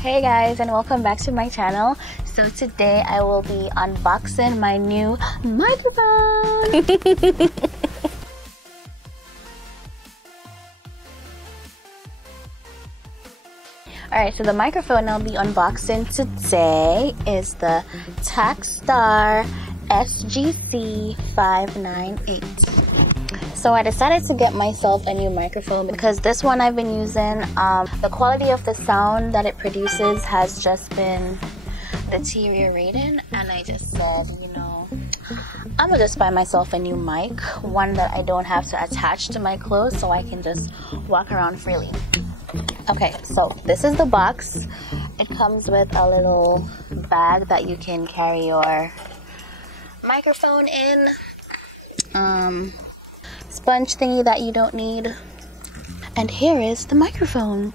Hey guys, and welcome back to my channel. So today I will be unboxing my new microphone. Alright, so the microphone I'll be unboxing today is the Takstar SGC-598. So I decided to get myself a new microphone because this one I've been using, the quality of the sound that it produces has just been deteriorating, and I just said, you know, I'm gonna just buy myself a new mic, one that I don't have to attach to my clothes so I can just walk around freely. Okay, so this is the box. It comes with a little bag that you can carry your microphone in. Sponge thingy that you don't need. And here is the microphone.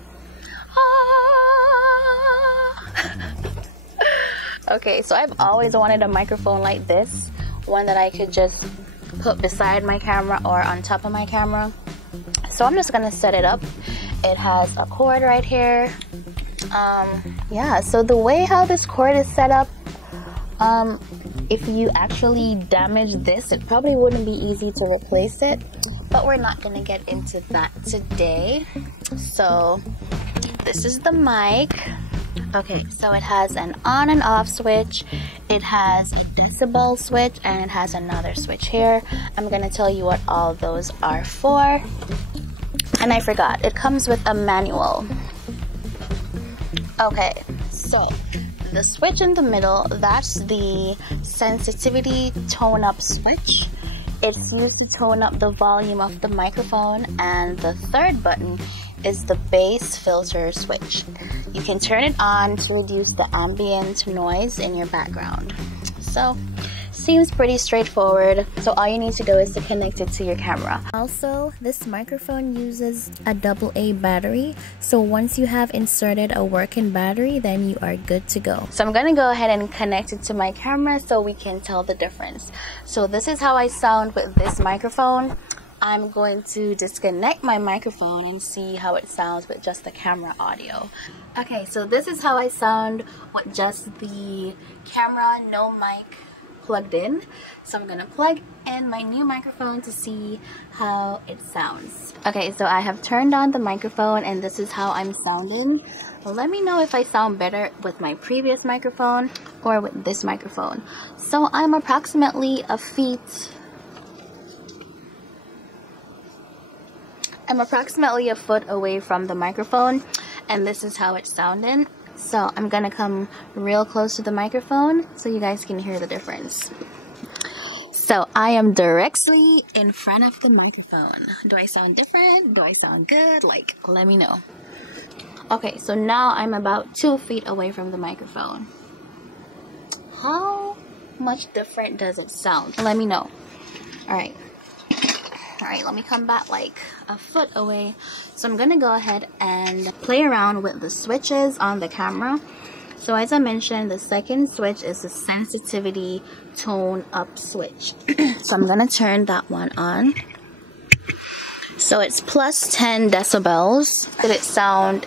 Okay, so I've always wanted a microphone like this, one that I could just put beside my camera or on top of my camera. So I'm just gonna set it up. It has a cord right here. Yeah, so the way how this cord is set up, if you actually damage this, it probably wouldn't be easy to replace it, but we're not gonna get into that today. So this is the mic. Okay, so it has an on and off switch, it has a decibel switch, and it has another switch here. I'm gonna tell you what all those are for. And I forgot, it comes with a manual. Okay, so the switch in the middle, that's the sensitivity tone up switch. It's used to tone up the volume of the microphone, and the third button is the bass filter switch. You can turn it on to reduce the ambient noise in your background. So seems pretty straightforward. So all you need to do is to connect it to your camera. Also, this microphone uses a AA battery. So once you have inserted a working battery, then you are good to go. So I'm gonna go ahead and connect it to my camera so we can tell the difference. So this is how I sound with this microphone. I'm going to disconnect my microphone and see how it sounds with just the camera audio. Okay, so this is how I sound with just the camera, no mic plugged in. So I'm gonna plug in my new microphone to see how it sounds. Okay, so I have turned on the microphone and this is how I'm sounding. Well, let me know if I sound better with my previous microphone or with this microphone. So I'm approximately a foot away from the microphone, and this is how it's sounding. So I'm gonna come real close to the microphone so you guys can hear the difference. So I am directly in front of the microphone. Do I sound different? Do I sound good? Like, let me know. Okay, so now I'm about 2 feet away from the microphone. How much different does it sound? Let me know. Alright, let me come back like a foot away. So I'm gonna go ahead and play around with the switches on the camera. So as I mentioned, the second switch is the sensitivity tone up switch. So I'm gonna turn that one on. So it's plus 10 decibels. Did it sound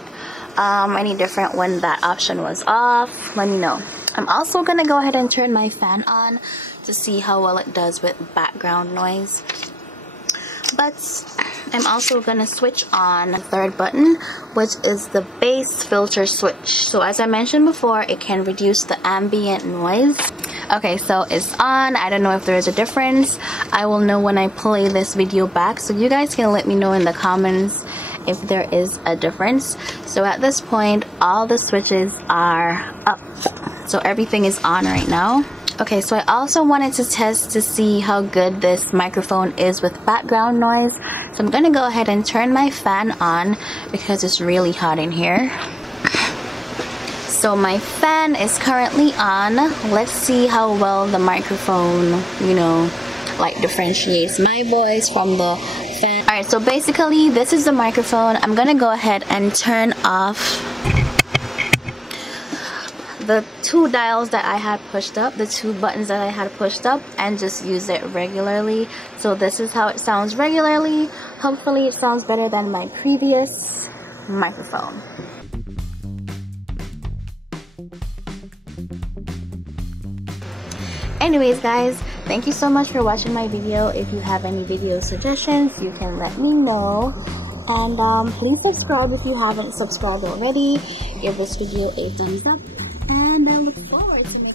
any different when that option was off? Let me know. I'm also gonna go ahead and turn my fan on to see how well it does with background noise. But I'm also gonna switch on the third button, which is the bass filter switch. So as I mentioned before, it can reduce the ambient noise. Okay, so it's on. I don't know if there is a difference. I will know when I play this video back, so you guys can let me know in the comments if there is a difference. So at this point, all the switches are up. So everything is on right now. Okay, so I also wanted to test to see how good this microphone is with background noise. So I'm gonna go ahead and turn my fan on because it's really hot in here. So my fan is currently on. Let's see how well the microphone, you know, like differentiates my voice from the fan. Alright, so basically this is the microphone. I'm gonna go ahead and turn off the 2 dials that I had pushed up, the 2 buttons that I had pushed up, and just use it regularly. So this is how it sounds regularly. Hopefully it sounds better than my previous microphone. Anyways guys, thank you so much for watching my video. If you have any video suggestions, you can let me know. And please subscribe if you haven't subscribed already. Give this video a thumbs up, and I look forward to